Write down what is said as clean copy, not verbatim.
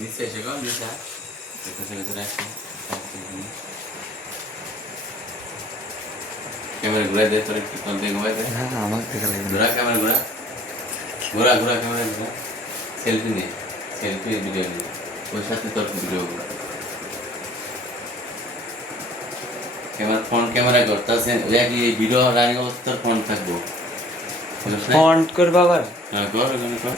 নিচে এসে গো নিচে ক্যামেরা ঘুরে দে তোর একটু কোন দিকে ঘুরে দে হ্যাঁ আমার দেখা লাগবে ঘোরা ক্যামেরা ঘোরা ঘোরা ঘোরা ক্যামেরা ঘোরা সেলফি নে সেলফি ভিডিও নে ওর সাথে তোর ভিডিও ক্যামেরা ফ্রন্ট ক্যামেরা করতেছেন ওই কি ভিডিও রানিং অবস্থার ফ্রন্ট থাকবো ফন্ট করবা আবার হ্যাঁ কর ওখানে কর